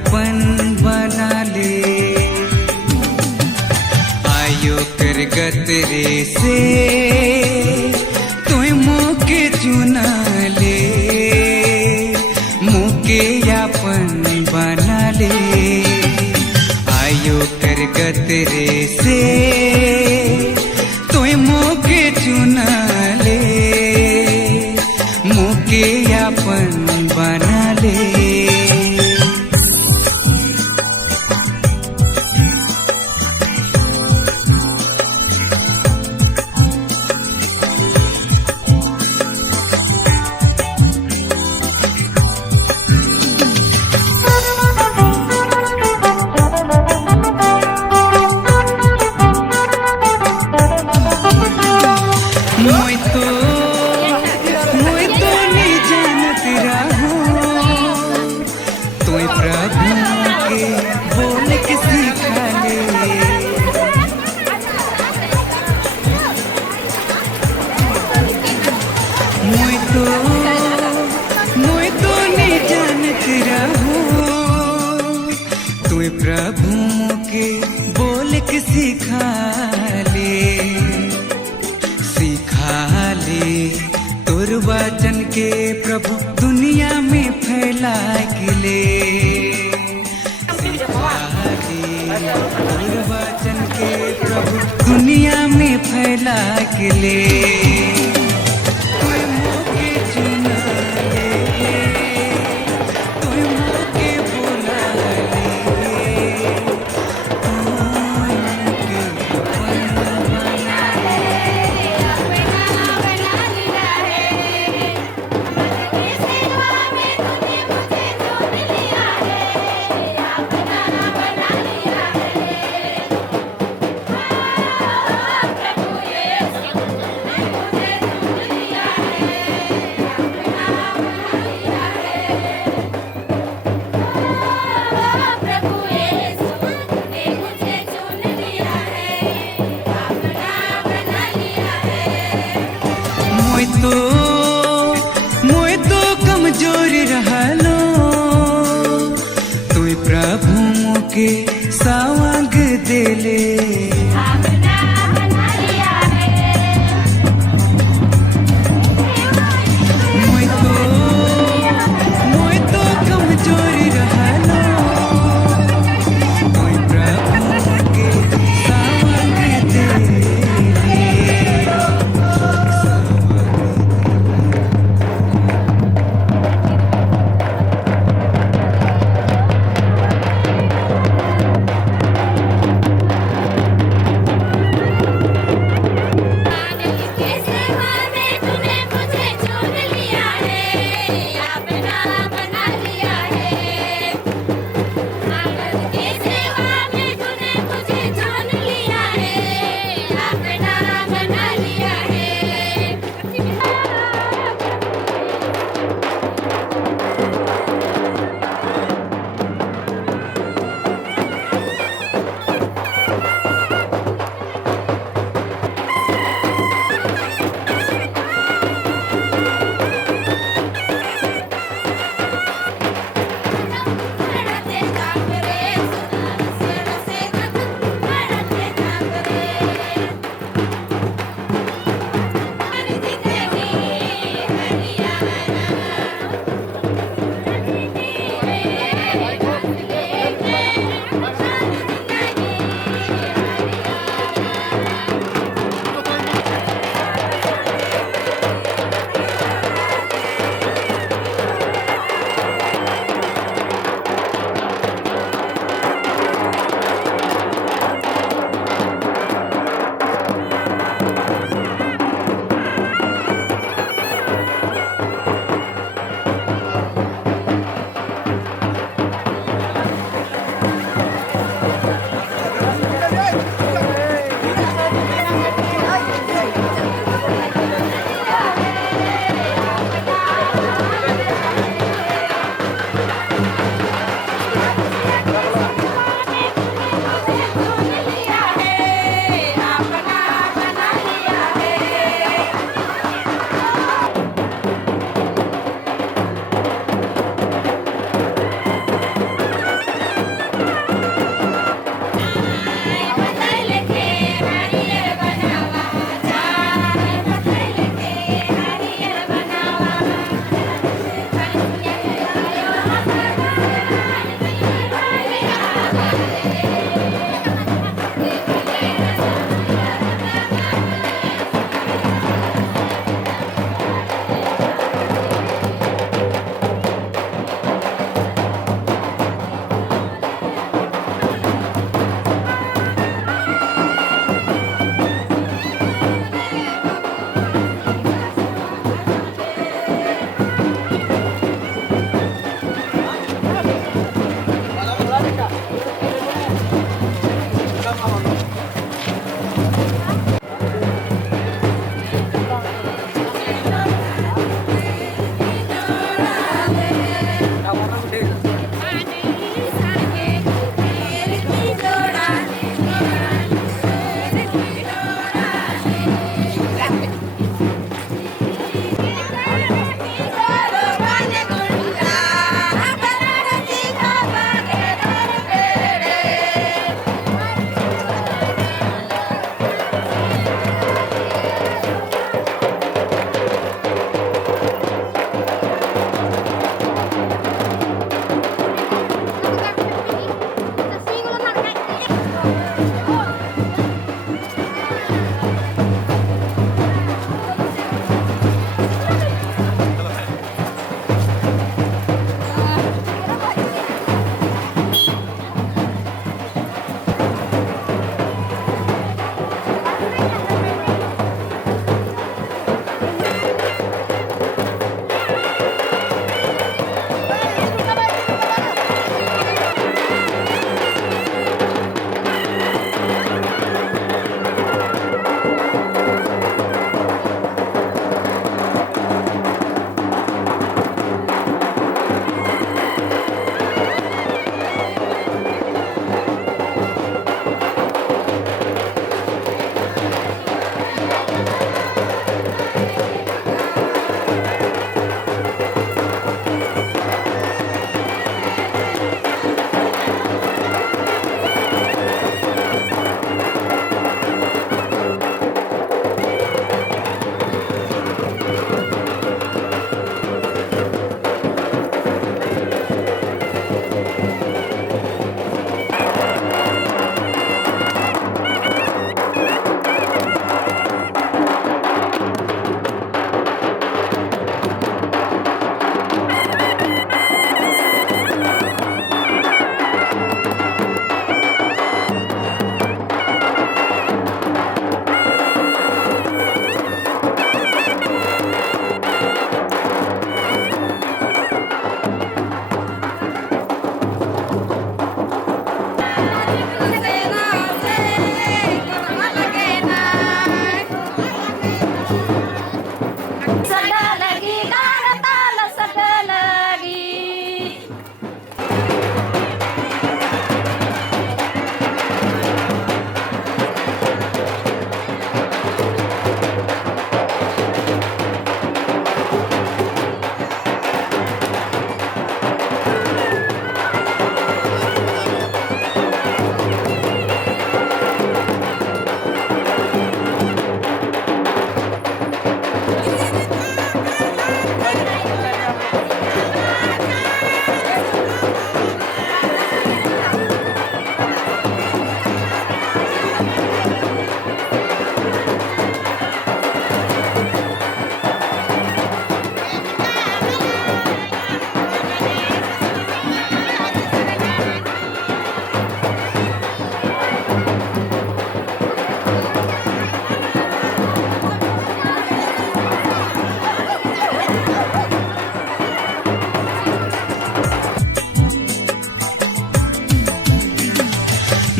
अपन बना ले। आयो कर गतरे से तुम मुके चुना ले, मुके अपन बना ले। आयो कर गतरे से तुम मुके चुना ले, मुके अपन बना ले। मैं तो नहीं जानत रहूं, तोय प्रभु के बोल के सिखा ले। मैं तो नहीं जानत रहूं, तोय प्रभु के बोल के सिखा ले। तोर वचन के प्रभु दुनिया में फैला के ले। तोर वचन के प्रभु दुनिया में फैला के ले। तोय मोके चुना ले, तोय मोके बोला ले, तोय मोके अपन बना ले। मैं तो कमजोर रहलो, तोय प्रभु के सावंग देले। मैं तो कमजोर रहलो, तोय प्रभु के सावंग देले।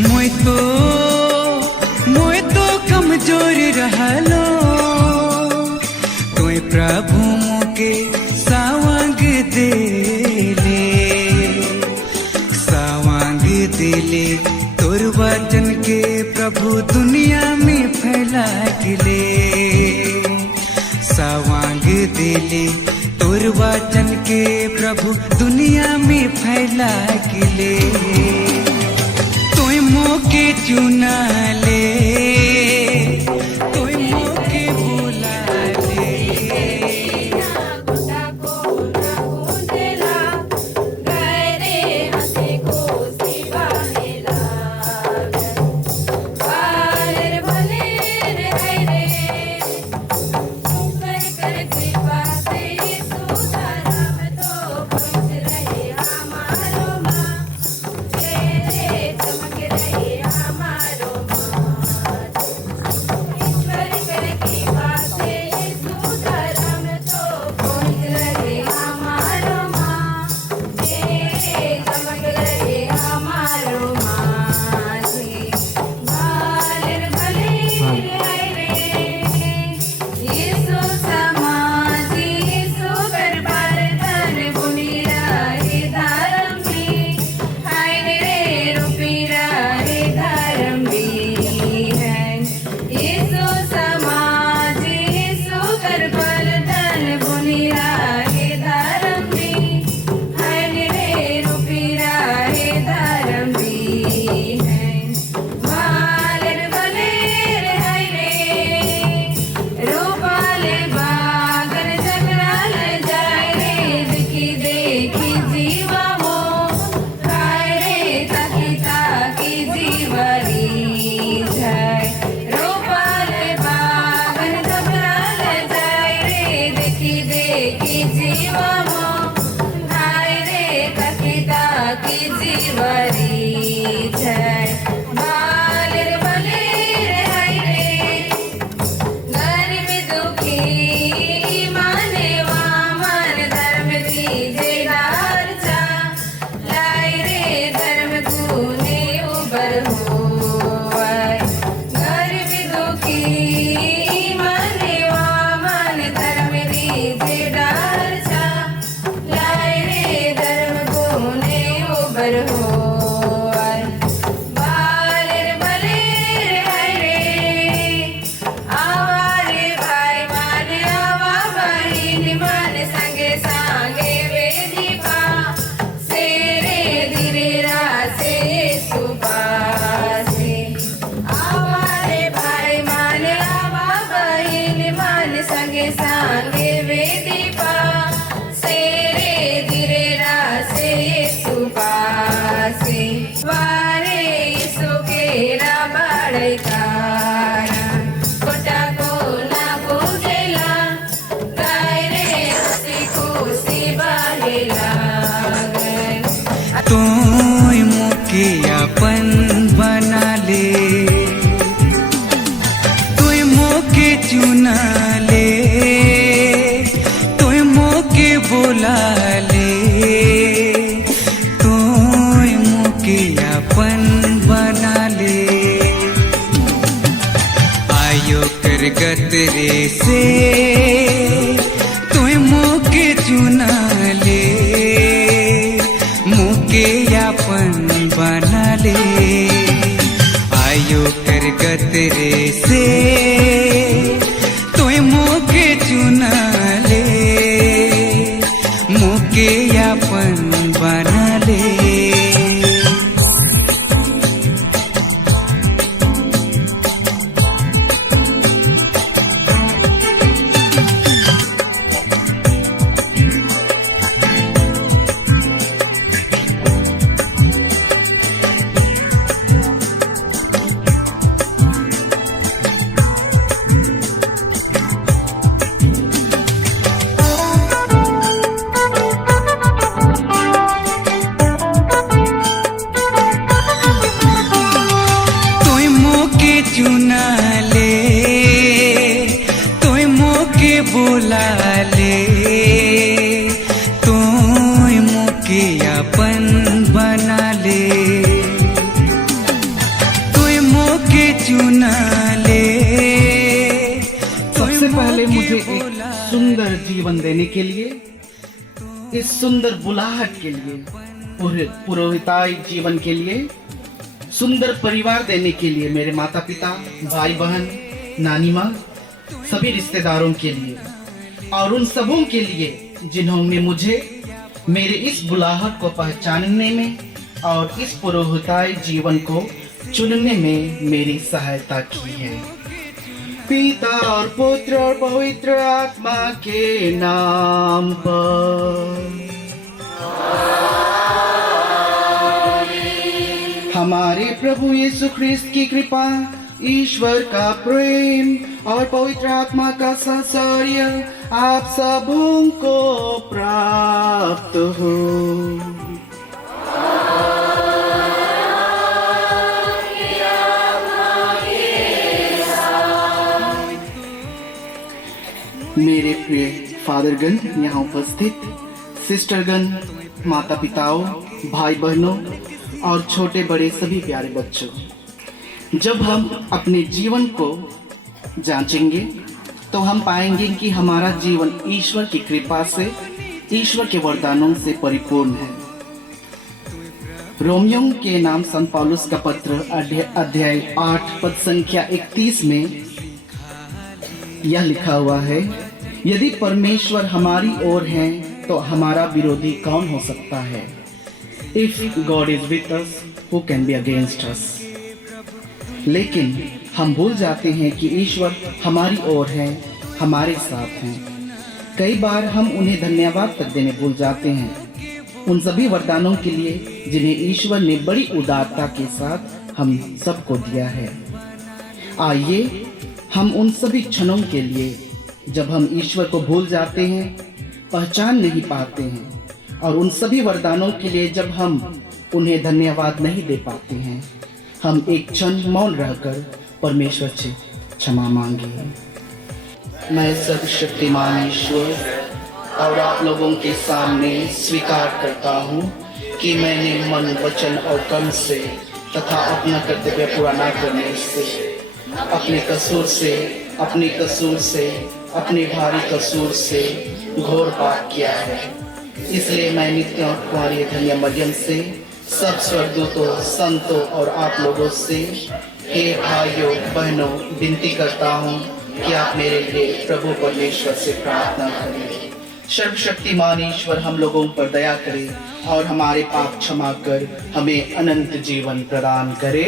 मोय तो कमजोर रहलो तोय प्रभु मोके सावंग देले तोर वचन के प्रभु दुनिया में फैला गिले सावंग देले तोर वचन के प्रभु दुनिया में फैला गिले तोय मोके चुना ले तोय मोके बोला ले तोय मोके अपन बना ले तोय मोके चुना ले तोय मोके बोला ले तोय मोके अपन बना ले आयो करगत रे से तोय मोके चुना ले मोके अपन बना ले आयो करगत रे से तोय मोके चुना ले मोके अपन बना ले मुझे एक सुंदर जीवन देने के लिए, इस सुंदर बुलाहट के लिए, पुरोहिताई जीवन के लिए, सुंदर परिवार देने के लिए, मेरे माता पिता, भाई बहन, नानी माँ, सभी रिश्तेदारों के लिए और उन सबों के लिए जिन्होंने मुझे मेरे इस बुलाहट को पहचानने में और इस पुरोहिताई जीवन को चुनने में मेरी सहायता की है। पिता और पुत्र और पवित्र आत्मा के नाम पर। हमारे प्रभु यीशु ख्रिस्त की कृपा, ईश्वर का प्रेम और पवित्र आत्मा का सहचर्य आप सबों को प्राप्त हो। मेरे प्रिय फादरगण, यहाँ उपस्थित सिस्टरगण, माता पिताओं, भाई बहनों और छोटे बड़े सभी प्यारे बच्चों, जब हम अपने जीवन को जांचेंगे तो हम पाएंगे कि हमारा जीवन ईश्वर की कृपा से, ईश्वर के वरदानों से परिपूर्ण है। रोमियो के नाम संत पौलुस का पत्र अध्याय 8 पद संख्या 31 में यह लिखा हुआ है, यदि परमेश्वर हमारी ओर है तो हमारा विरोधी कौन हो सकता है? If God is with us, who can be against us? लेकिन हम भूल जाते हैं कि ईश्वर हमारी ओर है, हमारे साथ हैं। कई बार हम उन्हें धन्यवाद तक देने भूल जाते हैं, उन सभी वरदानों के लिए जिन्हें ईश्वर ने बड़ी उदारता के साथ हम सबको दिया है। आइए हम उन सभी क्षणों के लिए जब हम ईश्वर को भूल जाते हैं, पहचान नहीं पाते हैं, और उन सभी वरदानों के लिए जब हम उन्हें धन्यवाद नहीं दे पाते हैं, हम एक क्षण मौन रहकर परमेश्वर से क्षमा मांगे। मैं सर्वशक्तिमान ईश्वर और आप लोगों के सामने स्वीकार करता हूँ कि मैंने मन, वचन और कर्म से तथा अपना कर्तव्य पूरा न करने से, अपने कसूर से, अपने भारी कसूर से घोर पाप किया है। इसलिए मैं नित्य और कुमारी धन्य मरियम से, सब स्वर्गदूतों, संतों और आप लोगों से, हे भाइयों बहनों, विनती करता हूँ कि आप मेरे लिए प्रभु परमेश्वर से प्रार्थना करें। सर्वशक्तिमान ईश्वर हम लोगों पर दया करे और हमारे पाप क्षमा कर हमें अनंत जीवन प्रदान करे।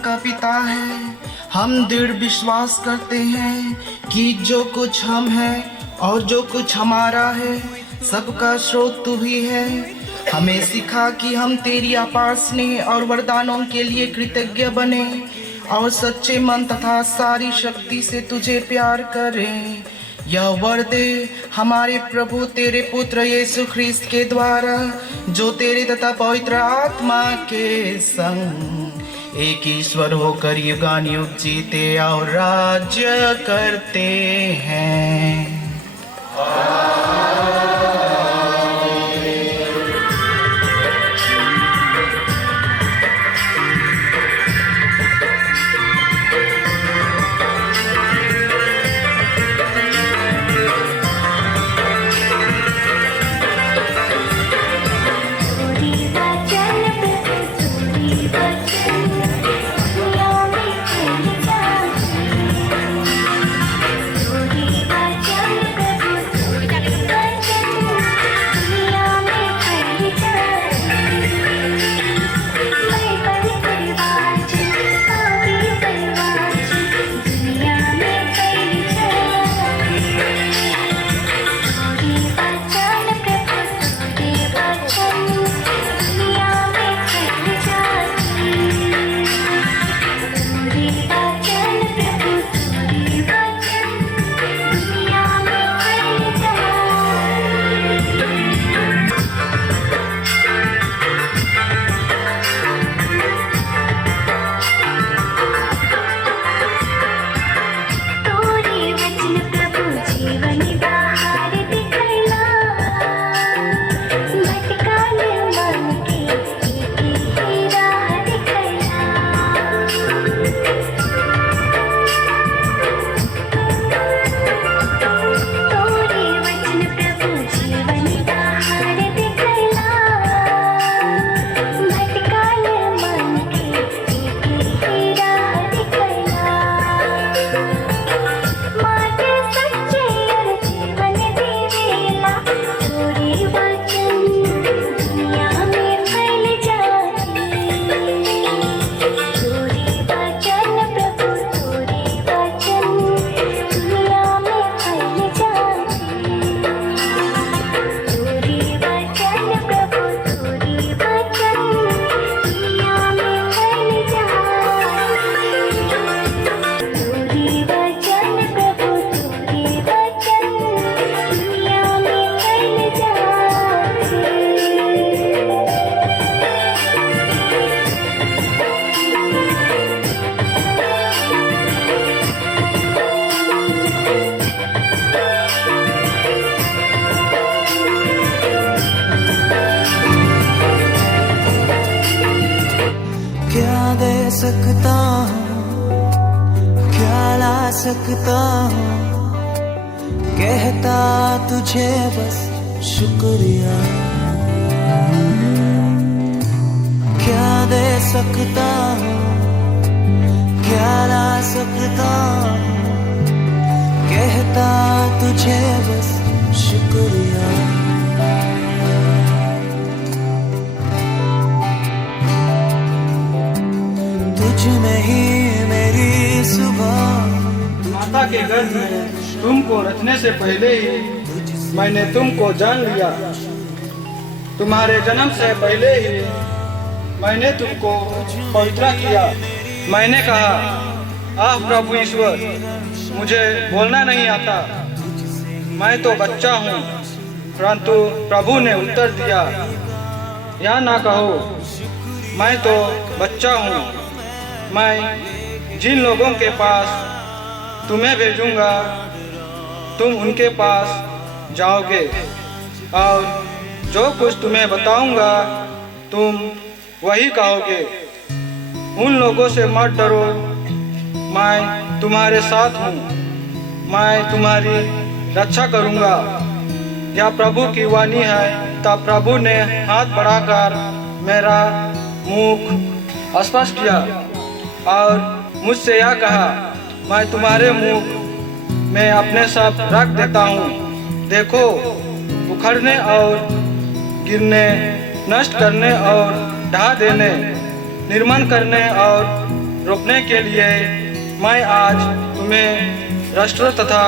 का पिता है, हम दृढ़ विश्वास करते हैं कि जो कुछ हम हैं और जो कुछ हमारा है, सबका स्रोत तू ही है। हमें सिखा कि हम तेरी अपार स्नेह और वरदानों के लिए कृतज्ञ बने और सच्चे मन तथा सारी शक्ति से तुझे प्यार करें। यह वर दे हमारे प्रभु तेरे पुत्र यीशु ख्रिस्त के द्वारा, जो तेरे तथा पवित्र आत्मा के संग एक ईश्वर होकर युगानुयुग जीते और राज्य करते हैं। सकता हूँ, क्या ला सकता हूँ, कहता तुझे बस शुक्रिया। क्या दे सकता हूँ, क्या ला सकता हूँ, कहता तुझे बस शुक्रिया। तुझ में ही मेरी सुबह। माता के गर्भ में तुमको रचने से पहले ही मैंने तुमको जान लिया। तुम्हारे जन्म से पहले ही मैंने तुमको पवित्र किया। मैंने कहा, आह प्रभु ईश्वर, मुझे बोलना नहीं आता, मैं तो बच्चा हूँ। परंतु प्रभु ने उत्तर दिया, यह ना कहो, मैं तो बच्चा हूँ। मैं जिन लोगों के पास तुम्हें भेजूंगा, तुम उनके पास जाओगे और जो कुछ तुम्हें बताऊंगा तुम वही कहोगे। उन लोगों से मत डरो, मैं तुम्हारे साथ हूँ, मैं तुम्हारी रक्षा करूँगा। यह प्रभु की वाणी है। तब प्रभु ने हाथ बढ़ाकर मेरा मुख स्पर्श किया और मुझसे यह कहा, मैं तुम्हारे मुख में अपने शब्द रख देता हूँ। देखो, उखड़ने और गिरने, नष्ट करने और ढा देने, निर्माण करने और रोकने के लिए मैं आज तुम्हें राष्ट्रों तथा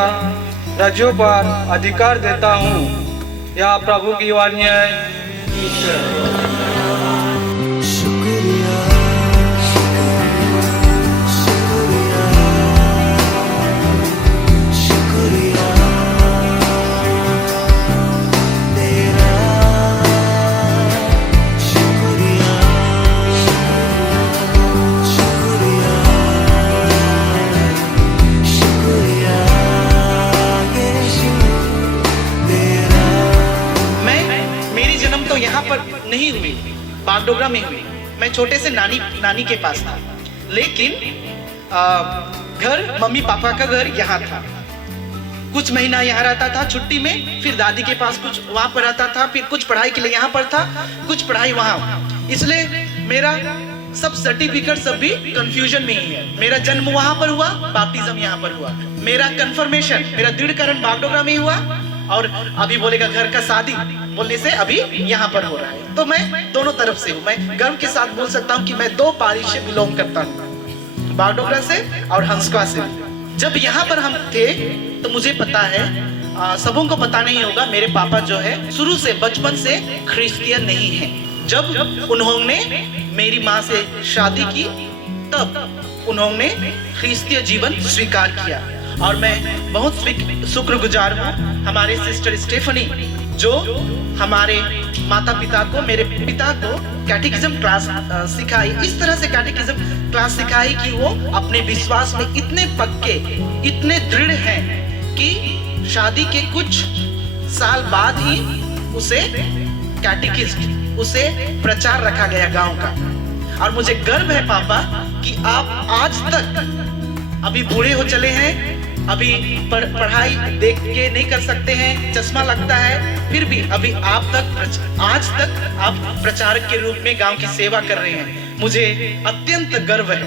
राज्यों पर अधिकार देता हूँ। यह प्रभु की वाणी है। पर नहीं हुई, बागडोगरा में हुई। मैं छोटे से नानी के पास था, लेकिन घर मम्मी पापा का घर यहाँ था। कुछ महीना यहाँ रहता था छुट्टी में, फिर दादी के पास कुछ वहाँ पर रहता था, फिर कुछ पढ़ाई के लिए यहाँ पर था, कुछ पढ़ाई वहाँ। इसलिए मेरा सब सर्टिफिकेट सब भी कंफ्यूजन में ही है। मेरा जन्म वहाँ पर हुआ, बैप्टिज्म यहाँ पर हुआ, मेरा कंफर्मेशन, मेरा दृढ़करण बागडोगरा में हुआ, और अभी बोलेगा घर का शादी बोलने से अभी यहाँ पर हो रहा है। तो मैं दोनों तरफ से हूँ। मैं गर्व के साथ बोल सकता हूँ कि मैं 2 पारिश से बिलोंग करता हूँ, बागडोगरा से और हंसका से। जब यहाँ पर हम थे तो मुझे पता है, सबों को पता नहीं होगा, मेरे पापा जो है शुरू से बचपन से क्रिश्चियन नहीं है। जब उन्होंने मेरी माँ से शादी की तब उन्होंने ख्रिस्तीय जीवन स्वीकार किया, और मैं बहुत शुक्रगुजार हूँ हमारे सिस्टर स्टेफनी, जो हमारे माता पिता को, मेरे पिता को कैटेकिज्म क्लास सिखाई। इस तरह से कैटेकिज्म क्लास सिखाई कि वो अपने विश्वास में इतने पक्के, इतने दृढ़ हैं कि शादी के कुछ साल बाद ही उसे कैटेकिस्ट, उसे प्रचार रखा गया गांव का। और मुझे गर्व है पापा कि आप आज तक, अभी बूढ़े हो चले हैं, अभी पढ़ाई देख के नहीं कर सकते हैं, चश्मा लगता है, फिर भी अभी आप तक, आज तक आप प्रचारक के रूप में गांव की सेवा कर रहे हैं। मुझे अत्यंत गर्व है।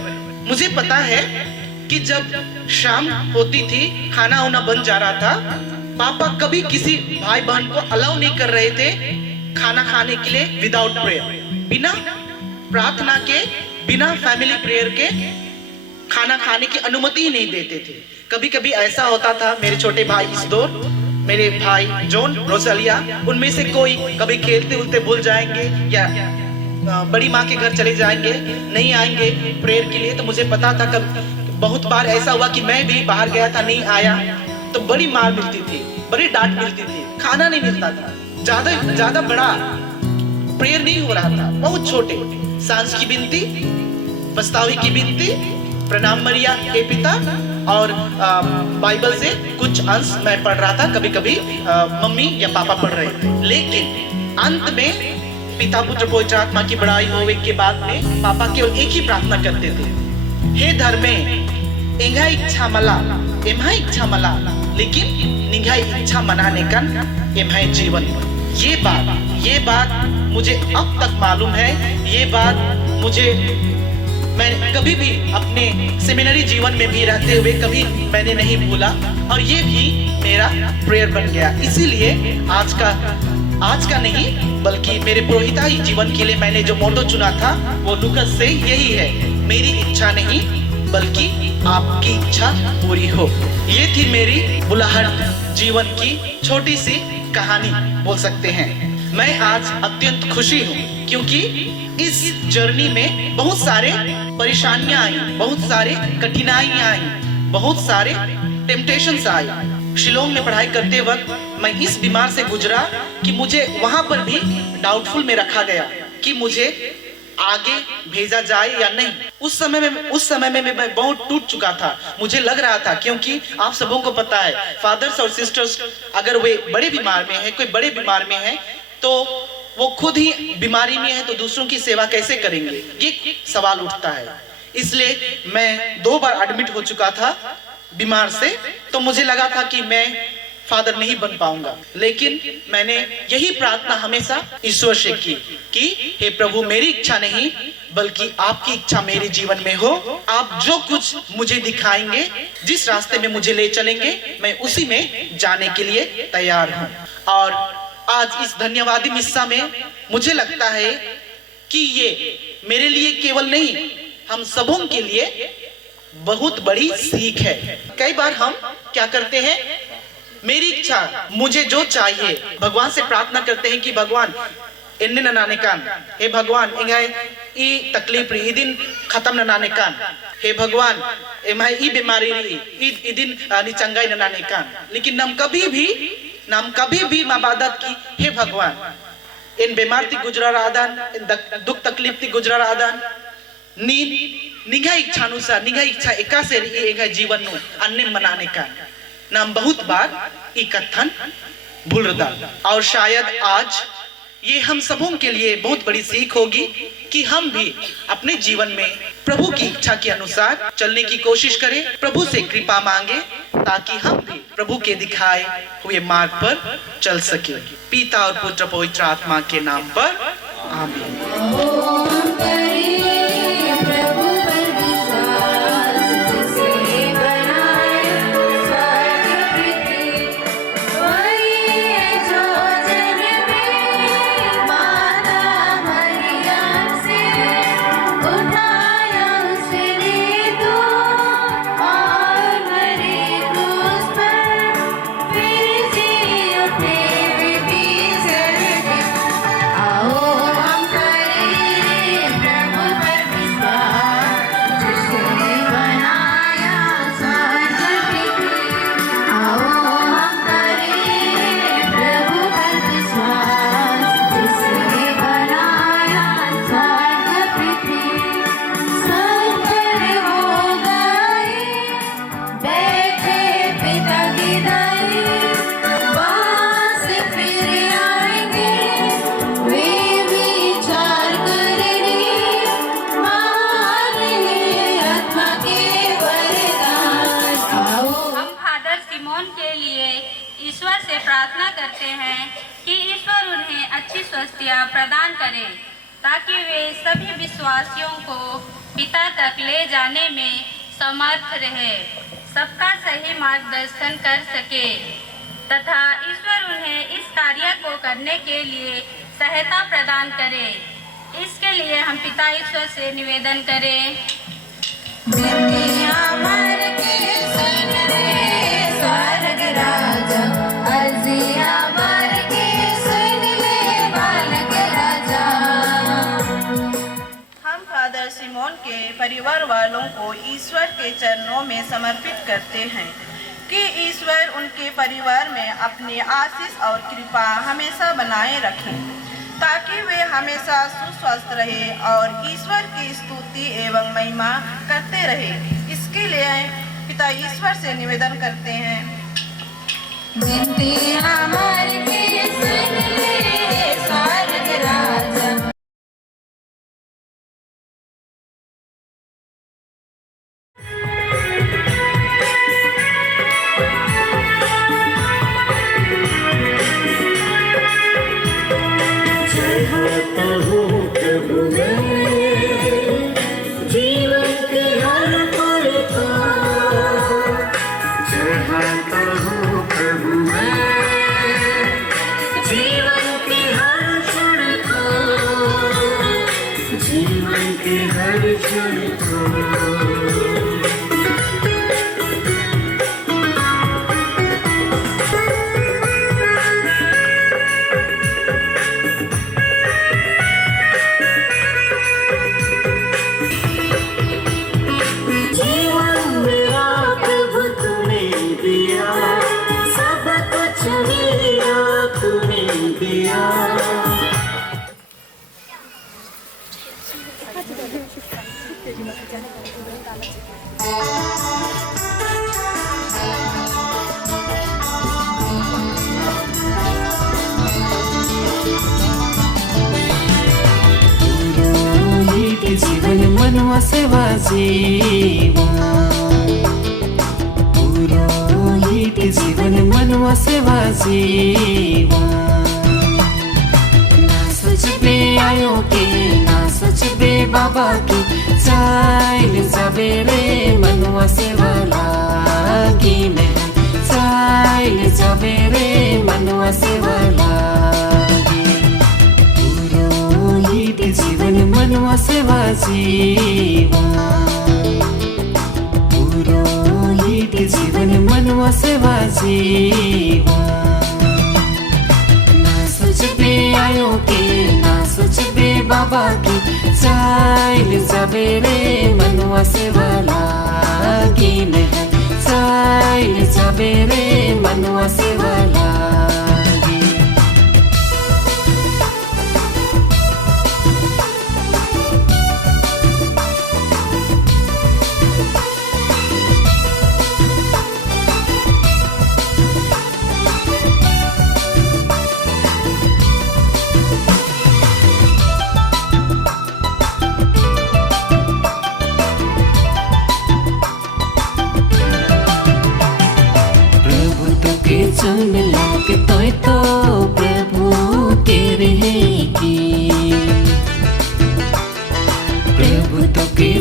मुझे पता है कि जब शाम होती थी, खाना वाना बन जा रहा था, पापा कभी किसी भाई बहन को अलाउ नहीं कर रहे थे खाना खाने के लिए विदाउट प्रेयर, बिना प्रार्थना के, बिना फैमिली प्रेयर के खाना खाने की अनुमति ही नहीं देते थे। कभी कभी ऐसा होता था, मेरे छोटे भाई इसदोर, मेरे भाई जॉन, रोजालिया, उनमें से कोई कभी खेलते उलते भूल जाएंगे या बड़ी माँ के घर चले जाएंगे, नहीं आएंगे प्रेयर के लिए। तो मुझे पता था, कब बहुत बार ऐसा हुआ कि मैं भी बाहर गया था, नहीं आया तो बड़ी मार मिलती थी, बड़ी डांट मिलती थी, खाना नहीं मिलता था। ज्यादा बड़ा प्रेयर नहीं हो रहा था, बहुत छोटे सांझ की बिनती, पछतावे की बिनती, प्रणाम मरिया हे पिता, और बाइबल से कुछ अंश मैं पढ़ रहा था, कभी कभी मम्मी या पापा पढ़ रहे थे। लेकिन अंत में पिता पुत्र पवित्र आत्मा की बड़ाई होने के बाद में पापा केवल एक ही प्रार्थना करते थे, हे धर्मे एंगा इच्छा मला एम्हा इच्छा मला, लेकिन निगाह इच्छा मनाने का एम्हा जीवन। ये बात मुझे अब तक मालूम है। ये बात मुझे, मैं कभी भी अपने सेमिनरी जीवन में भी रहते हुए कभी मैंने नहीं भूला, और ये भी मेरा प्रेयर बन गया। इसीलिए आज का नहीं बल्कि मेरे पुरोहिताई जीवन के लिए मैंने जो मोटो चुना था वो लूकस से यही है, मेरी इच्छा नहीं बल्कि आपकी इच्छा पूरी हो। ये थी मेरी बुलाहट जीवन की छोटी सी कहानी बोल सकते हैं। मैं आज अत्यंत खुशी हूँ क्योंकि इस जर्नी में बहुत सारे परेशानियां आई, बहुत सारे कठिनाइयां आई, बहुत सारे टेम्पटेशंस आए। शिलोंग में पढ़ाई करते वक्त मैं इस बीमार से गुजरा कि मुझे वहां पर भी डाउटफुल में रखा गया कि मुझे आगे भेजा जाए या नहीं। उस समय में मैं बहुत टूट चुका था। मुझे लग रहा था, क्योंकि आप सबों को पता है, फादर्स और सिस्टर्स अगर वे बड़े बीमार में है, कोई बड़े बीमार में है, तो वो खुद ही बीमारी में है तो दूसरों की सेवा कैसे करेंगे, ये सवाल उठता है। इसलिए मैं 2 बार एडमिट हो चुका था बीमार से, तो मुझे लगा था कि मैं फादर नहीं बन पाऊंगा। लेकिन मैंने यही प्रार्थना हमेशा ईश्वर से की कि हे प्रभु, मेरी इच्छा नहीं बल्कि आपकी इच्छा मेरे जीवन में हो। आप जो कुछ मुझे दिखाएंगे, जिस रास्ते में मुझे ले चलेंगे, मैं उसी में जाने के लिए तैयार हूँ। और आज इस धन्यवादी मिस्सा में मुझे लगता है कि ये मेरे लिए केवल नहीं, हम सबों के लिए बहुत बड़ी सीख है। कई बार हम क्या करते हैं, मेरी इच्छा, मुझे जो चाहिए, भगवान से प्रार्थना करते हैं कि भगवान इन्ने ननाने कान, हे भगवान इंगाय ई तकलीफ री, ई दिन खत्म ननाने कान, हे भगवान एमाय ई बीमारी री, ई दिन नि चंगाई ननाने कान। लेकिन हम कभी भी माबादत की, हे भगवान इन बीमार थी गुजरा रादान, इन दुख तकलीफ थी गुजरा रादान, निगाह इच्छानुसार, निगाह इच्छा एका से एका जीवन नु अन्य मनाने का नाम बहुत बार ई कथन भूल रहा। और शायद आज ये हम सबों के लिए बहुत बड़ी सीख होगी कि हम भी अपने जीवन में प्रभु की इच्छा के अनुसार चलने की कोशिश करें, प्रभु से कृपा मांगे ताकि हम भी प्रभु के दिखाए हुए मार्ग पर चल सके। पिता और पुत्र पवित्र आत्मा के नाम पर आमीन। प्रदान करें ताकि वे सभी विश्वासियों को पिता तक ले जाने में समर्थ रहे, सबका सही मार्गदर्शन कर सके तथा ईश्वर उन्हें इस कार्य को करने के लिए सहायता प्रदान करे। इसके लिए हम पिता ईश्वर से निवेदन करें। सिमोन के परिवार वालों को ईश्वर के चरणों में समर्पित करते हैं कि ईश्वर उनके परिवार में अपनी आशीष और कृपा हमेशा बनाए रखें ताकि वे हमेशा सुस्वस्थ रहे और ईश्वर की स्तुति एवं महिमा करते रहे। इसके लिए पिता ईश्वर से निवेदन करते हैं। जीवन मनवा सेवा जीवन पुरोहित जीवन मनवा सेवा जीवन ना सोच बे आयो के ना सोच बे बाबा की चाइल जाबे रे मनवा सेवा लागी में चाइल जाबे रे मनवा सेवा लागी पुरोहित जीवन मनवा सेवा जीवन पुरोहित जीवन मनवा सेवा जीवन ना सोच बे आयो के ना सोच बे बाबा की चाइल जाबे रे मनवा सेवा लागी में चाइल जाबे रे मनवा सेवा लागी।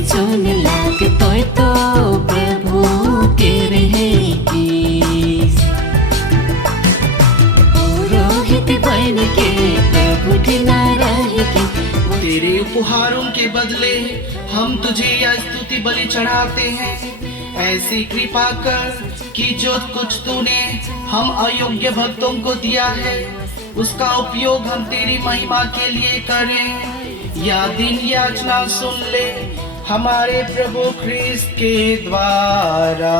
चुन लाग तो प्रभु के रहेगी पुरोहित बन के प्रभु की ना रहेगी। तेरे उपहारों के बदले हम तुझे यह स्तुति बलि चढ़ाते हैं। ऐसी कृपा कर कि जो कुछ तूने हम अयोग्य भक्तों को दिया है उसका उपयोग हम तेरी महिमा के लिए करें। या दिन याचना सुन ले हमारे प्रभु ख्रिस्त के द्वारा।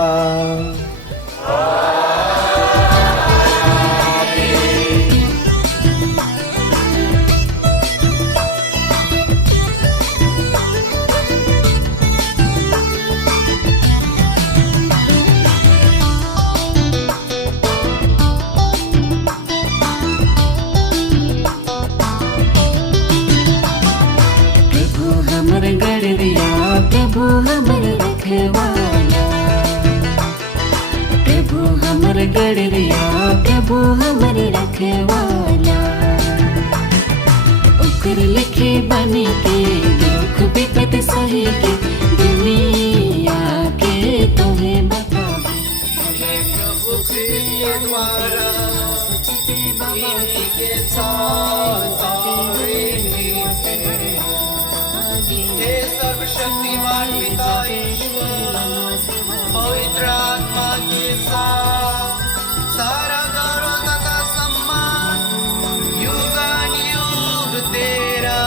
प्रभु हमर रखवाला प्रभु हमर गड़रिया प्रभु हमर रखवाला ओकर लिखे बने के दुख विपत सही के दुनिया के तोहे बता प्रभु के द्वारा के हे सर्वशक्तिमान पिता ईश्वर पवित्र आत्मा के साथ सारा गौरव तथा सम्मान युगानुयुग तेरा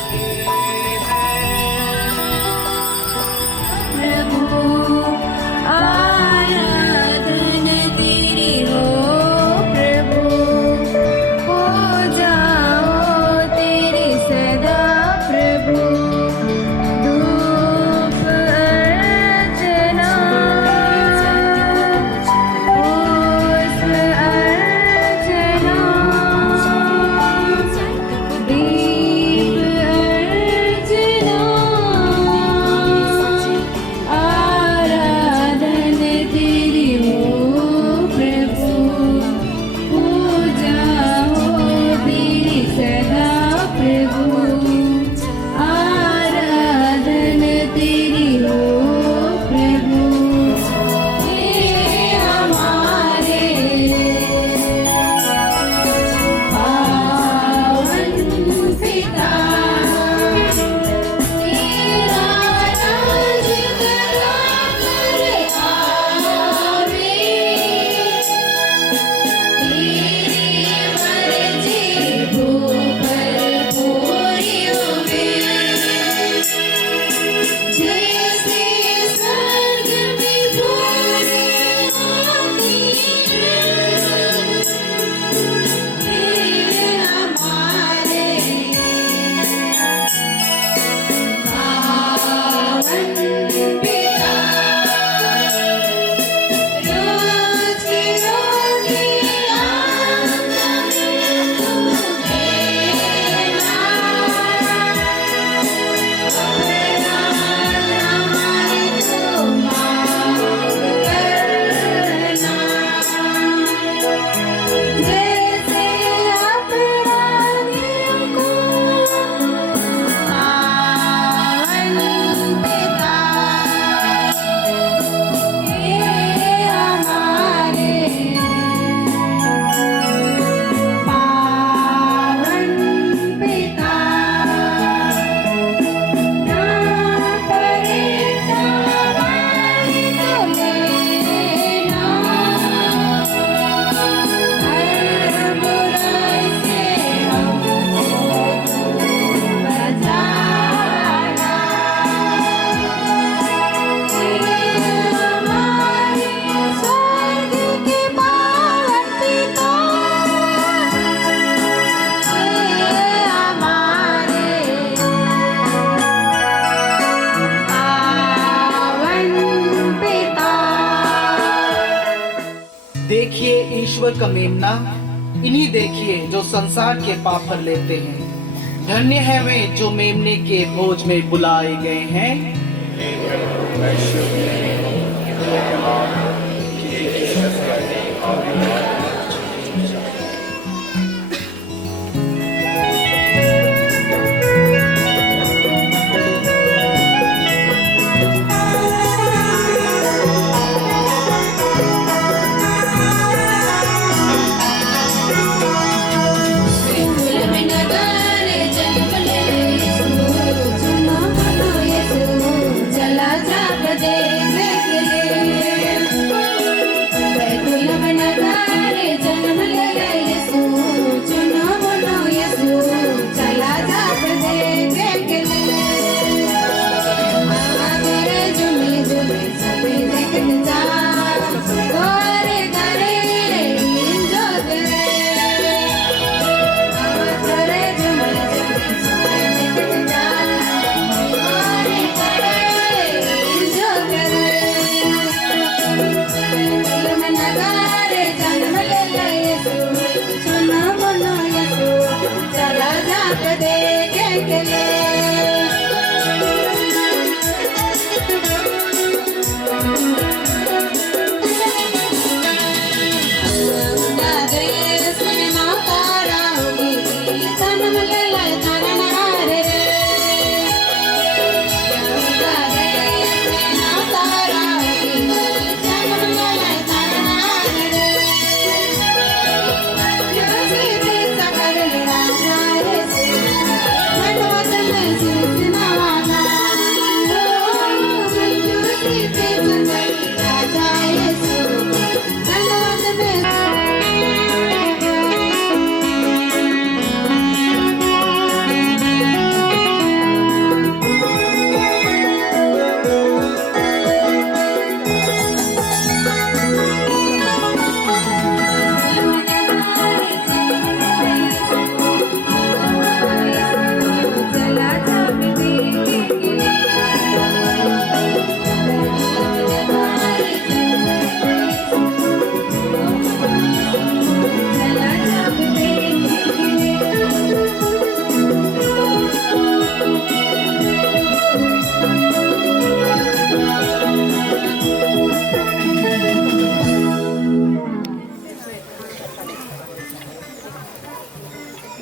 ही है। प्रभु आराधन तेरी हो प्रभु हो जाओ तेरी सदा प्रभु देखिए ईश्वर का मेमना, इन्हीं देखिए जो संसार के पाप पर लेते हैं। धन्य है वे जो मेमने के भोज में बुलाए गए हैं। जगन्नाथ देखे के ले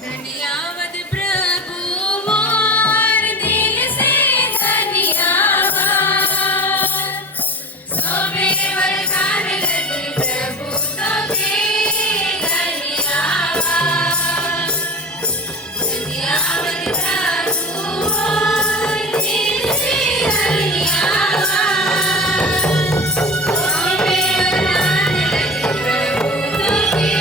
धन्यवाद प्रभु मोर दिल से धन्यवाद सोबे वरदान लगे प्रभु तोके धन्यवाद धन्यवाद प्रभु मोर दिल से धन्यवाद सोबे वरदान लगे प्रभु तोके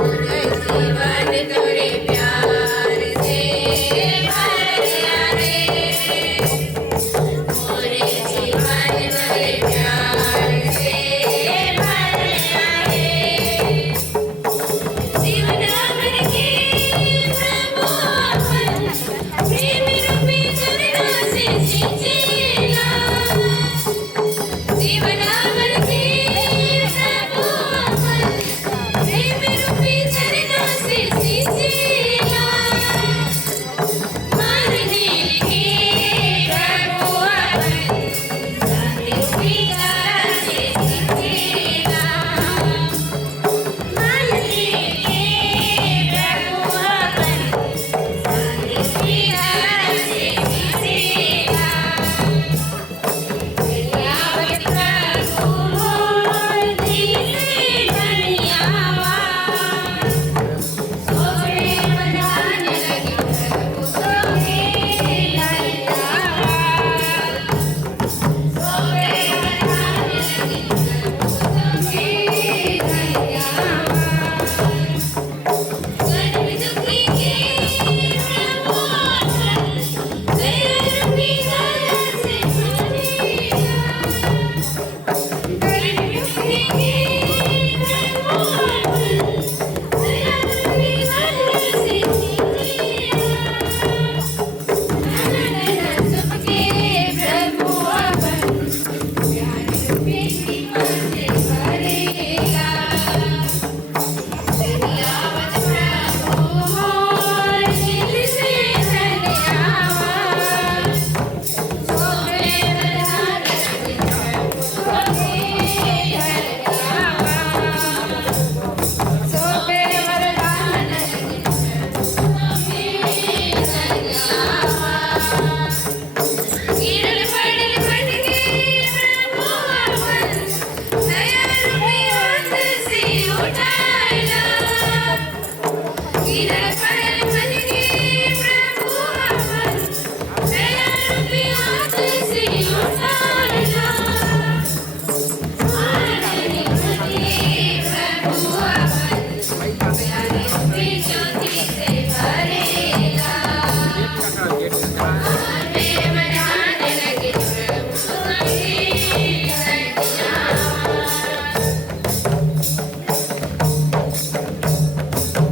जीवन तोरे प्यार से भर गया रे मोरे जीवन तोरे प्यार से भर गया रे जीवन भर के प्रभु अपन प्रेम रूपी चरणों से सींचेला जीवन भर के प्रभु अपन प्रेम रूपी चरणों से सींचेला मारने लगे प्रभु अपन शांति रूपी धारा से सींचेला मारने लगे प्रभु अपन शांति रूपी धारा से सींचेला धन्यवाद प्रभु मोर दिल से धन्यवाद सोबे वरदान लगे प्रभु तोके धन्यवाद सोबे वरदान लगे प्रभु तोके धन्यवाद गर्व दुखी के प्रभु अपन दया रूपी धारा से भरेला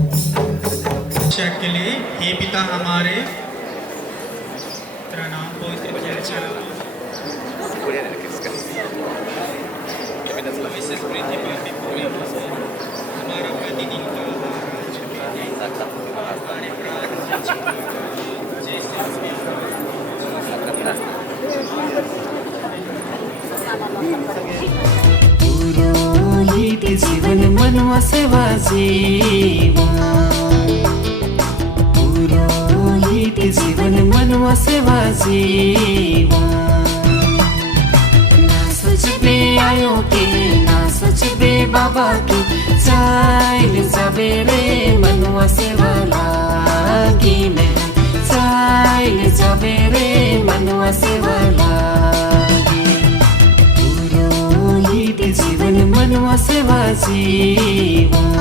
शिक्षा के लिए हे पिता हमारे, तेरा नाम पवित्र पुरोहित जीवन मनवा सेवा जीवन पुरोहित जीवन मनवा सेवा जीवन ना सोचबे आयो के ना सोचबे बाबा के चाइल जाबे रे मनवा सेवा लागी में चाइल जाबे रे मनवा सेवा लागी पुरोहित जीवन मनवा सेवा जीवन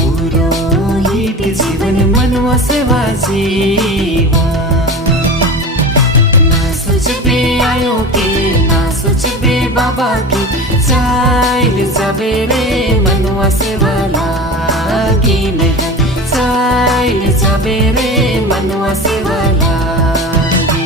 पुरोहित जीवन मनवा सेवा जीवन ना सोचबे आयो के ना सोचबे बाबा के चाइल जाबे रे मनवा सेवा लागी में चाइल जाबे रे मनवा सेवा लागी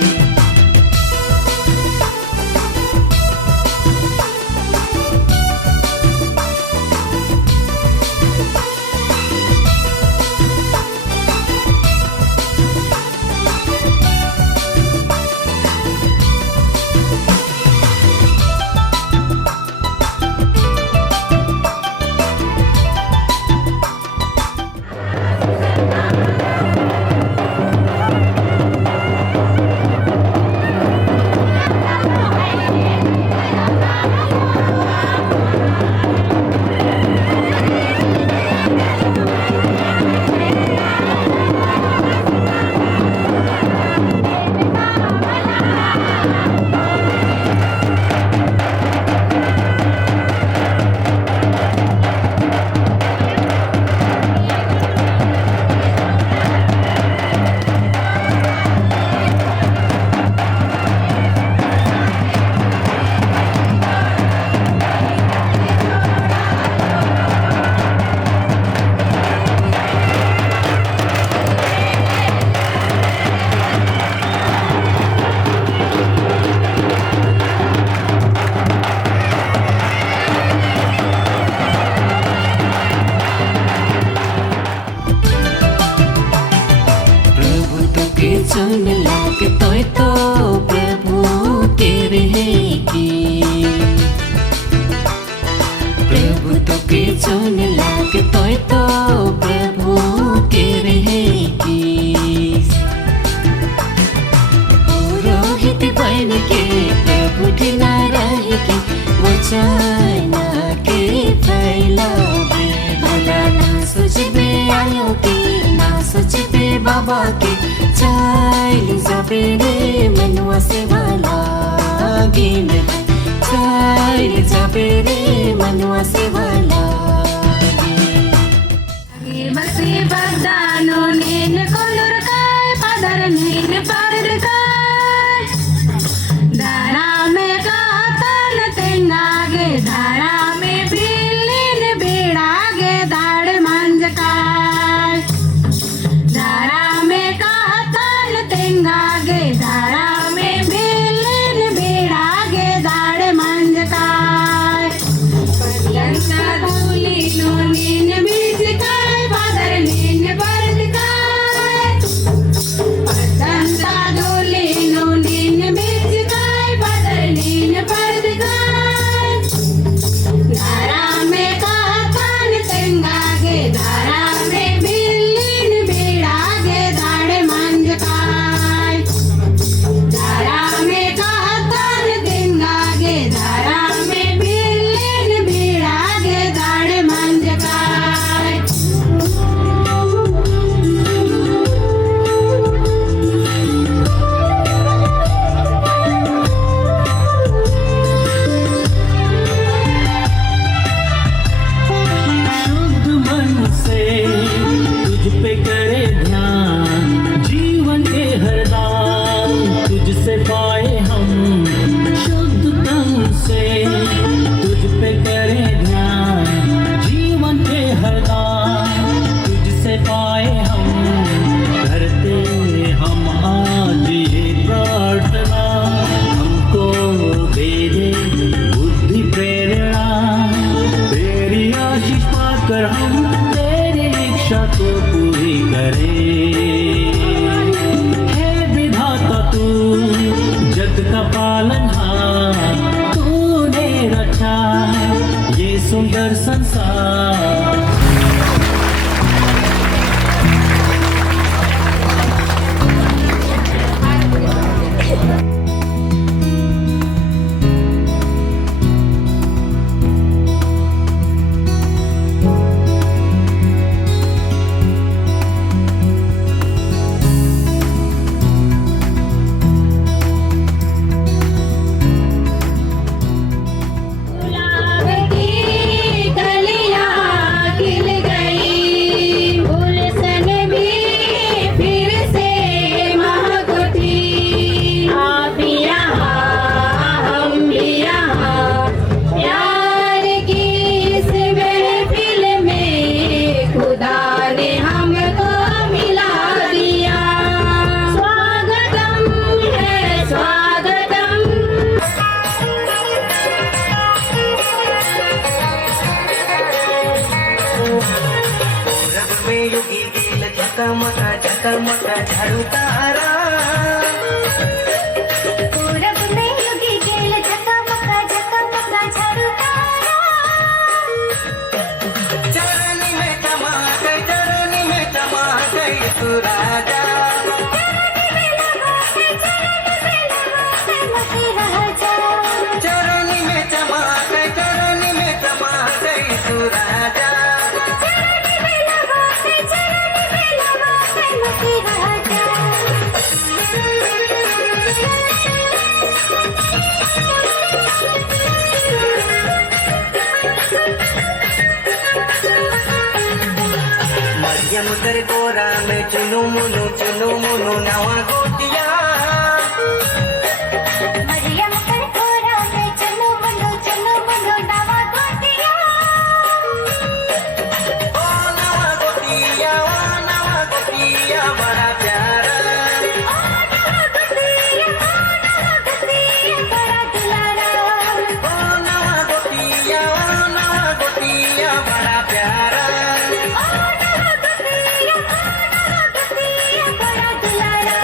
चुन लाग तोय तो प्रभु तेरे है की प्रभु तो के चुन लाग तोय तो प्रभु तेरे है की पुरोहित बन के प्रभु ढिला रह के वचन के फैलावे भला ना सोचबे आयो के ना सोचबे बाबा के चाइल जाबे रे मनवा सेवा लागी में चाइल जाबे रे मनवा सेवा लागी बसी बदानो नीन कोलुर काय पदर नीन पारद काय धारा में कातन तेंगागे धारा में बिल्लीन बेड़ागे दाड़ मंज काय धारा में कातन तेंगागे धारा में बिल्लीन बेड़ागे दाड़ मंज काय मोटा झाड़ू तारा पूरब में उगी गेल झकमका झकमका झाड़ू तारा चरनी में टमाटर तू राजा चरनी में टमाटर तू राजा मरियम तेरे गोरा में चुनु मुनु नवा गोटिया मरियम कर कोरा में चलो मनो नवा गोटिया ओ नवा गोटिया बड़ा प्यारा नवा गोटिया बड़ा दुलारा ओ नवा गोटिया बड़ा प्यारा नवा गोटिया बड़ा दुलारा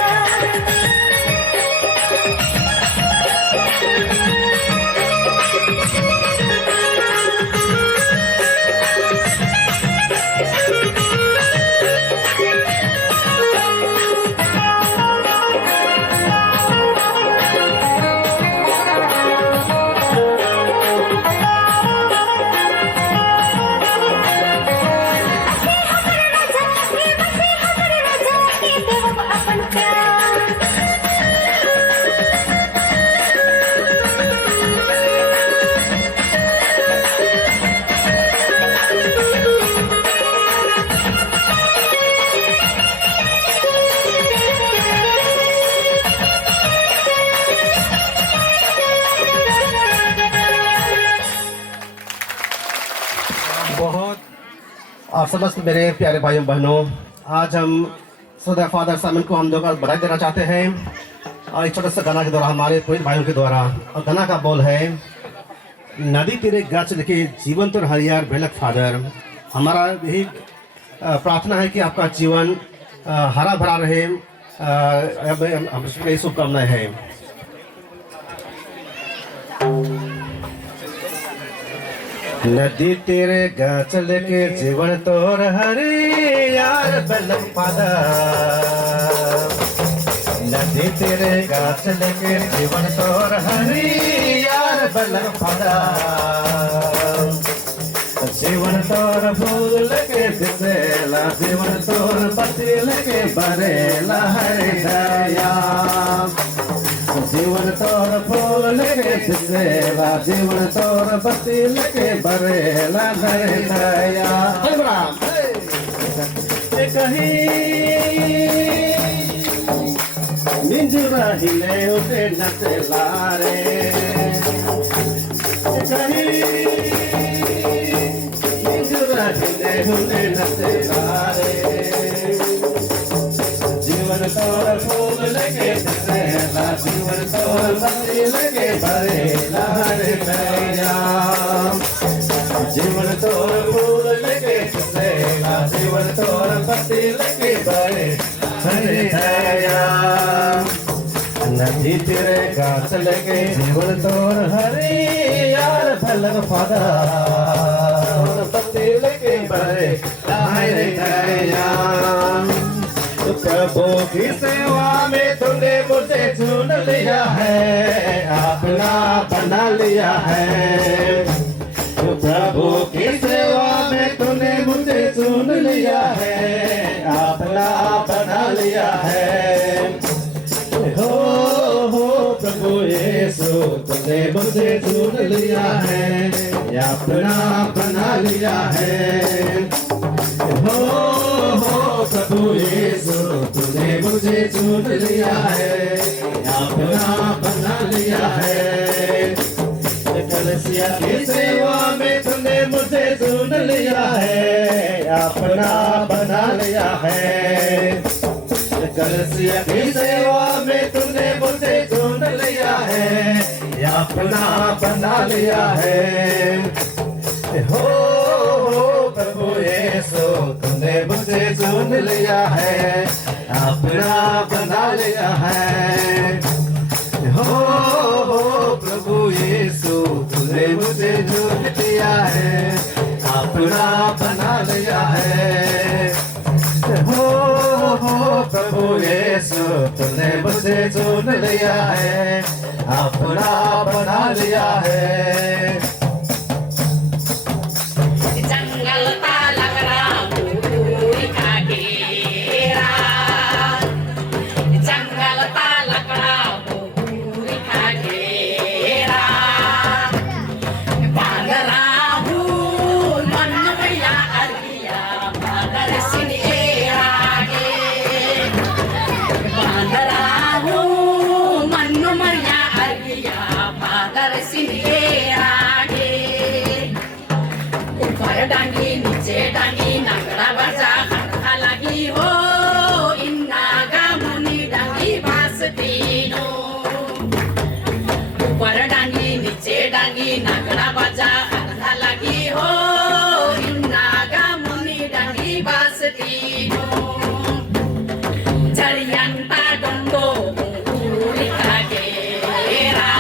अपन प्यार बहुत और समस्त मेरे प्यारे भाइयों बहनों, आज हम सदा फादर साइमन को हम लोग बधाई देना चाहते हैं और एक छोटा सा गाना के द्वारा हमारे पुरोहित भाइयों के द्वारा। और गाना का बोल है नदी तेरे गाछ लिखे जीवन तो हरियार भेलक फादर। हमारा यही प्रार्थना है कि आपका जीवन हरा भरा रहे, यही शुभकामनाएं हैं। नदी तेरे गाछ लेके जीवन तोर हरी यार बलक फादर। नदी तेरे गाछ लेके जीवन तोर हरी यार बलक फादर। जीवन तोर फूल लेके दिसेला जीवन तोर पत्ती लेके बरेला हरे दया। जीवन तोर फूल लेके दिसेला जीवन तोर पत्ती लेके बरेला हरे दया। कहीं मिंजुरा हिले उठे नचला रे कहीं मिंजुरा हिले उठे नचला रे। जीवन तोर फूल लेके दिसेला जीवन तोर पत्ती लेके बरेला हरे दया। जीवन तोर फूल लेके दिसेला जीवन तोर पत्ती लेके बरेला हरे दया। नदी तेरे गाछ लेके जीवन तोर हरी यार भलक फादर। पत्ती लेके बरेला हरे दया। प्रभु की सेवा में तूने मुझे चुन लिया है, अपना बना लिया है। प्रभु की सेवा में तूने मुझे चुन लिया है, अपना बना लिया है। हो प्रभु यीशु तूने मुझे चुन लिया है, अपना बना लिया है। हो प्रभु यीशु तूने मुझे चुन लिया है, अपना बना लिया है। कलसिया की सेवा में तूने मुझे चुन लिया है, अपना बना लिया है। कलसिया की सेवा में तूने मुझे चुन लिया है, अपना बना लिया है। हो प्रभु यीशु तूने मुझे चुन लिया है, अपना बना लिया है। हो प्रभु यीशु तूने मुझे चुन लिया है, अपना बना लिया है। हो प्रभु यीशु तूने मुझे चुन लिया है, अपना बना लिया है। जंगल का लग रहा पूरी का घेरा, जंगल का लग रहा पूरी का घेरा, बांध रहा हूँ मन मैया अरिया बादल सिनेरा गे, बांध रहा हूँ मन मैया अरिया बादल सिनेरा गे। ऊपर डांगी नीचे डांगी नागड़ा बजा खड़ा लगी हो, इन नागा मुनि डांगी बास तीनों। ऊपर डांगी नीचे डांगी नागड़ा बजा खड़ा लगी हो, इन नागा मुनि डांगी बास तीनों। झरियंता डंडो पूरी का घेरा,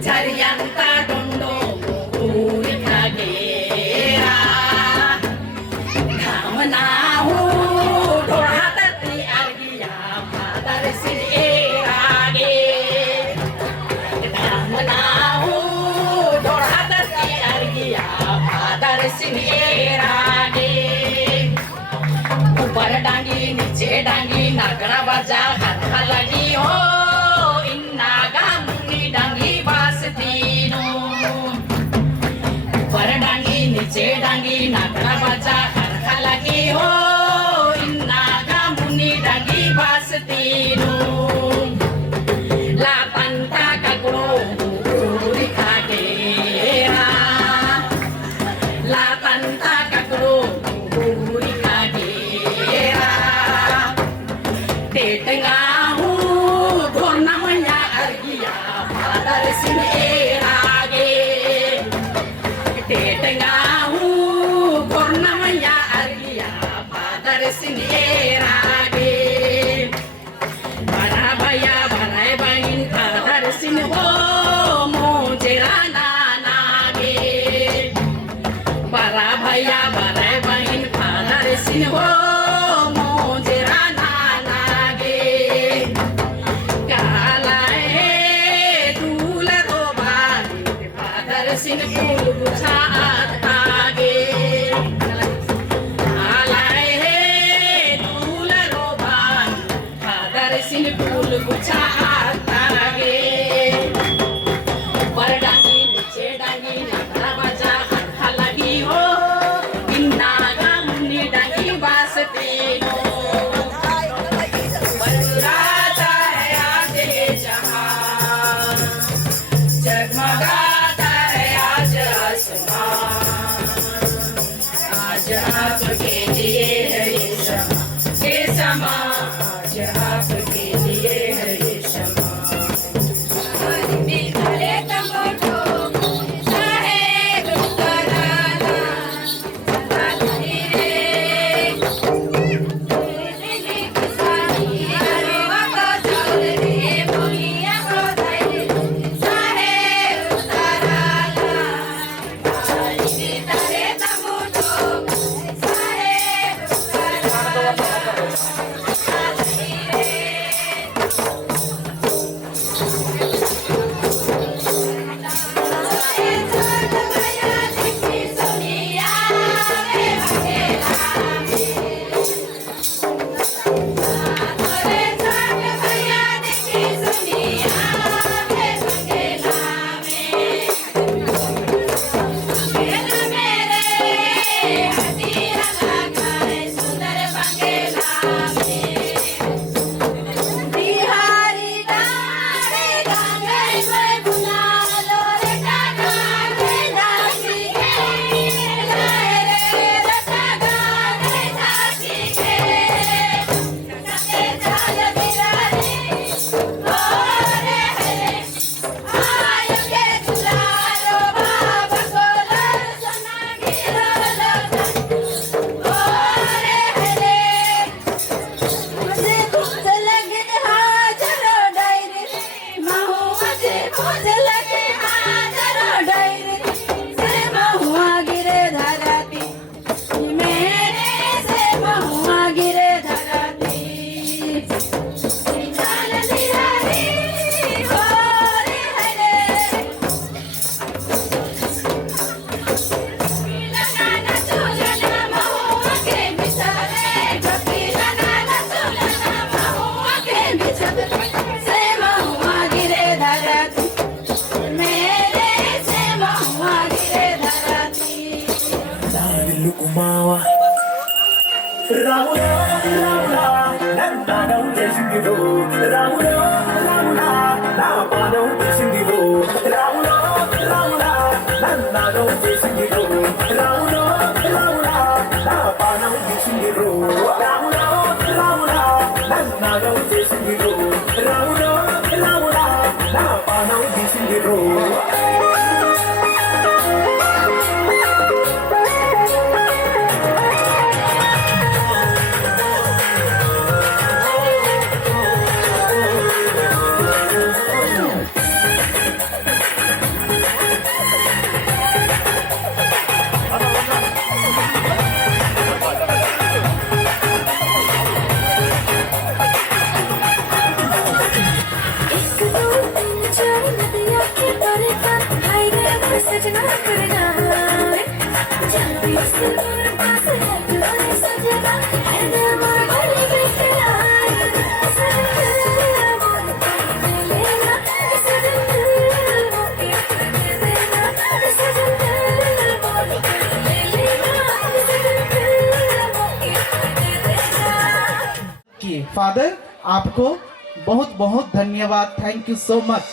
झरियंता डंडो पूरी का घेरा, घामना हो ढोड़ा तती अर्गिया बादल सिनेरा गे, घामना हो ढोड़ा तती अर्गिया बादल सिनेरा गे। ऊपर डांगी नीचे डांगी नागड़ा बजा खड़ा लगी हो, इन नागा मुनि डांगी बास तीनों। ऊपर डांगी नीचे डांगी नागड़ा बजा खड़ा लगी हो, इन नागा मुनि डांगी बास तीनों। लापंता ककड़ो पूरी का घेरा, लापंता ककड़ो पूरी का घेरा, टेटंगा हूँ ढोना मैया अर्गिया बादल सिनेरा गे, टेटंगा हूँ ढोना मैया अर्गिया बादल सिनेरा गे। बड़ा भैया बड़ा बहन बादल सिन हो मुझे नाना गे, बड़ा भैया बड़ा बहन बादल सिन हो मुझे नाना गे। काला है दूल रो बारी बादल सिन फूल बुझा आगे, काला है दूल रो बारी बादल सिन फूल बुझा आगे। ऊपर डांगी नीचे डांगी नागड़ा बजा खड़ा लगी हो, इन नागा मुनि डांगी बास तीनों। बरसाता है आज ये जहां, जगमगाता है आज आसमान, आज आपके लिए है ये समा, आज आपके लिए है ये समा। खोज लगे हाजर डायरी से महुआ गिरे धराती मेरे से महुआ गिरे धराती चाल दिहारी हो रे हरे लगाना चूलना महुआ के बिचारे लगाना चूलना महुआ के बिचारे से महुआ गिरे धराती मेरे से महुआ गिरे धराती Lukumawa Raula, Raula, Nanda no Desindiro Raula, Raula, Napa no Desindiro Raula, Raula, Nanda no Desindiro Raula, Raula, Napa no Desindiro Raula, Raula, Nanda no Desindiro Raula, Raula, Napa no Desindiro सजना करना जल्दी से मेरे पास है तुम्हारे सजना है दिल वाली बेचना सजना बोल के लेना सजना बोल के देना सजना बोल के लेना सजना बोल के देना कि फादर आपको बहुत बहुत धन्यवाद। Thank you so much.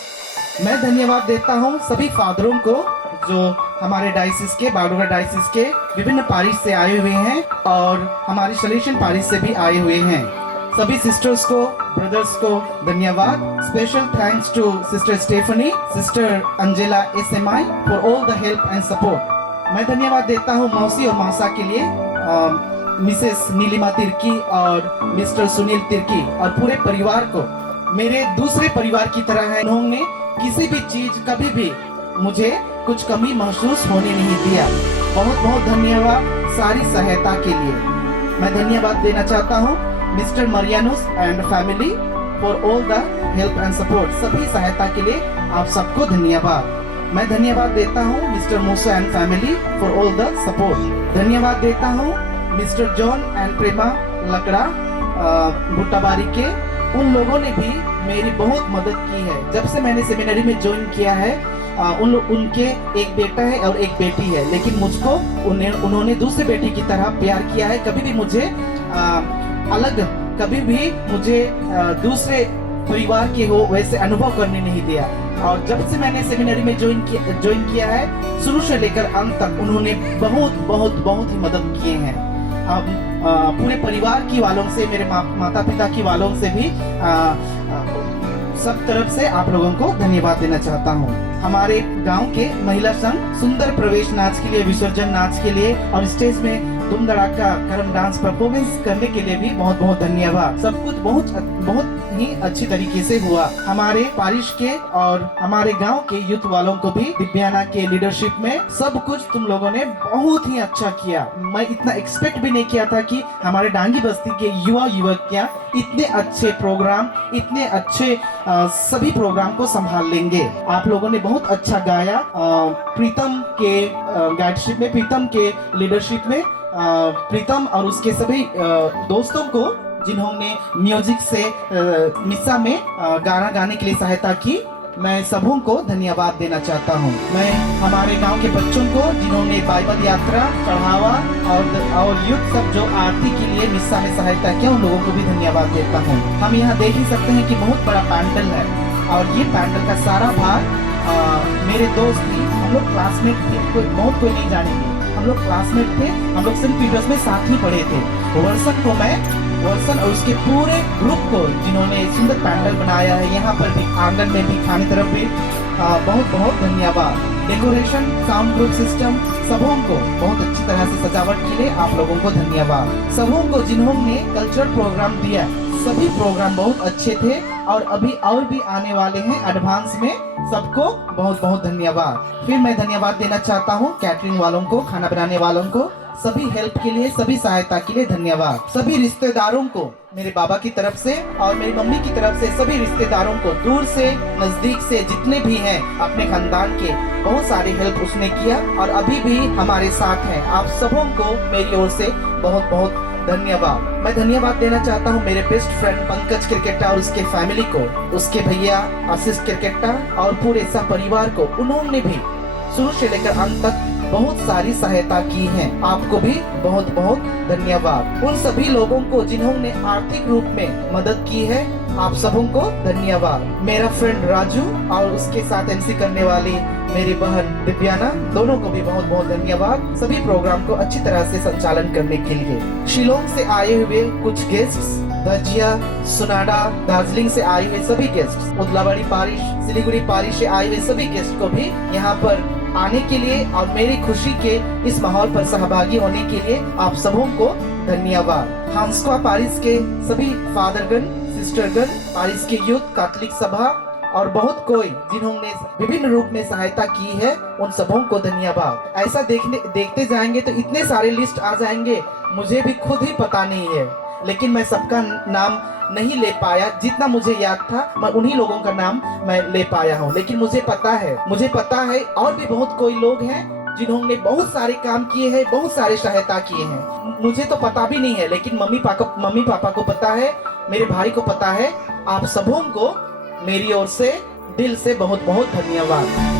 मैं धन्यवाद देता हूँ सभी फादरों को जो हमारे डायसिस के बागडोगरा डायसिस के विभिन्न पारिश से आए हुए हैं और हमारी सलेशन पारिश से भी आए हुए हैं। सभी सिस्टर्स को, ब्रदर्स को धन्यवाद। Special thanks to sister Stephanie, sister Angela SMI for all the help and support. मैं धन्यवाद देता हूँ मौसी और मौसा के लिए, मिसेस नीलिमा तिर्की और मिस्टर सुनील तिर्की और पूरे परिवार को मेरे दूसरे परिवार की तरह है। उन्होंने किसी भी चीज कभी भी मुझे कुछ कमी महसूस होने नहीं दिया। बहुत बहुत धन्यवाद सारी सहायता के लिए। मैं धन्यवाद देना चाहता हूँ mister Marianos and family for all the help and support. सभी सहायता के लिए आप सबको धन्यवाद। मैं धन्यवाद देता हूँ mister Musa and family for all the support. धन्यवाद देता हूँ मिस्टर जॉन एंड प्रेमा लकड़ा भुट्टाबारी के। उन लोगों ने भी मेरी बहुत मदद की है। जब से मैंने सेमिनरी में ज्वाइन किया है उनके एक बेटा है और एक बेटी है, लेकिन मुझको उन्होंने दूसरे बेटी की तरह प्यार किया है। कभी भी मुझे अलग, कभी भी मुझे दूसरे परिवार के हो वैसे अनुभव करने नहीं दिया। और जब से मैंने सेमिनरी में ज्वाइन किया है, शुरू से लेकर अंत तक उन्होंने बहुत बहुत बहुत ही मदद किए हैं। पूरे परिवार की वालों से, मेरे माता पिता की वालों से भी सब तरफ से आप लोगों को धन्यवाद देना चाहता हूँ। हमारे गांव के महिला संघ सुंदर प्रवेश नाच के लिए, विसर्जन नाच के लिए और स्टेज में धूम धड़ाका करम डांस परफॉर्मेंस करने के लिए भी बहुत बहुत धन्यवाद। सब कुछ बहुत ही अच्छी तरीके से हुआ। हमारे पारिश के और हमारे गांव के यूथ वालों को भी दिव्याना के लीडरशिप में सब कुछ तुम लोगों ने बहुत ही अच्छा किया। मैं इतना एक्सपेक्ट भी नहीं किया था कि हमारे डांगी बस्ती के युवा युवतियां इतने अच्छे प्रोग्राम, इतने अच्छे सभी प्रोग्राम को संभाल लेंगे। आप लोगों ने बहुत अच्छा गाया। प्रीतम के गाइडशिप में, प्रीतम के लीडरशिप में, प्रीतम और उसके सभी दोस्तों को जिन्होंने म्यूजिक से मिस्सा में गाना गाने के लिए सहायता की, मैं सबों को धन्यवाद देना चाहता हूँ। मैं हमारे गांव के बच्चों को जिन्होंने बाइबल यात्रा, चढ़ावा और युद्ध सब जो आरती के लिए मिस्सा में सहायता किया, उन लोगों को भी धन्यवाद देता हूँ। हम यहाँ देख ही सकते हैं कि बहुत बड़ा पैंडल है और ये पैंडल का सारा भाग मेरे दोस्त थी। हम लोग क्लासमेट थे, कोई नहीं जानेंगे। हम लोग क्लासमेट थे, हम लोग सेंट पीटर्स में साथ ही पढ़े थे। वर्सन और उसके पूरे ग्रुप को जिन्होंने सुंदर पैंडल बनाया है, यहाँ पर भी, आंगन में भी, खाने तरफ भी, बहुत बहुत धन्यवाद। डेकोरेशन, साउंड ग्रुप सिस्टम, सबों को बहुत अच्छी तरह से सजावट के लिए आप लोगों को धन्यवाद। सबों को जिन्होंने कल्चरल प्रोग्राम दिया, सभी प्रोग्राम बहुत अच्छे थे और अभी और भी आने वाले हैं एडवांस में। सबको बहुत बहुत धन्यवाद। फिर मैं धन्यवाद देना चाहता हूँ कैटरिंग वालों को, खाना बनाने वालों को, सभी हेल्प के लिए, सभी सहायता के लिए धन्यवाद। सभी रिश्तेदारों को, मेरे बाबा की तरफ से और मेरी मम्मी की तरफ से सभी रिश्तेदारों को, दूर से नजदीक से जितने भी हैं अपने खानदान के, बहुत सारी हेल्प उसने किया और अभी भी हमारे साथ हैं। आप सबों को मेरी ओर से बहुत बहुत धन्यवाद। मैं धन्यवाद देना चाहता हूँ मेरे बेस्ट फ्रेंड पंकज क्रिकेटा और उसके फैमिली को, उसके भैया आशीष क्रिकेटा और पूरे सब परिवार को। उन्होंने भी शुरू से लेकर अंत तक बहुत सारी सहायता की है। आपको भी बहुत बहुत धन्यवाद। उन सभी लोगों को जिन्होंने आर्थिक रूप में मदद की है, आप सबों को धन्यवाद। मेरा फ्रेंड राजू और उसके साथ एमसी करने वाली मेरी बहन दिव्याना, दोनों को भी बहुत बहुत धन्यवाद सभी प्रोग्राम को अच्छी तरह से संचालन करने के लिए। शिलोंग से आए हुए कुछ गेस्ट्स, दजिया, सुनाडा, दार्जिलिंग से आए हुए सभी गेस्ट, उदलाबाड़ी पारिश, सिलीगुड़ी पारिश से आए हुए सभी गेस्ट को भी यहाँ पर आने के लिए और मेरी खुशी के इस माहौल पर सहभागी होने के लिए आप सबों को धन्यवाद। हांसक्वा पारिस के सभी फादरगण, सिस्टरगण, पारिस के यूथ, कैथोलिक सभा और बहुत कोई जिन्होंने विभिन्न रूप में सहायता की है, उन सबों को धन्यवाद। ऐसा देखते जाएंगे तो इतने सारे लिस्ट आ जाएंगे, मुझे भी खुद ही पता नहीं है, लेकिन मैं सबका नाम नहीं ले पाया। जितना मुझे याद था मैं उन्हीं लोगों का नाम मैं ले पाया हूँ। लेकिन मुझे पता है और भी बहुत कोई लोग हैं जिन्होंने बहुत सारे काम किए हैं, बहुत सारे सहायता किए हैं। मुझे तो पता भी नहीं है, लेकिन मम्मी पापा को पता है, मेरे भाई को पता है। आप सबों को मेरी ओर से दिल से बहुत बहुत धन्यवाद।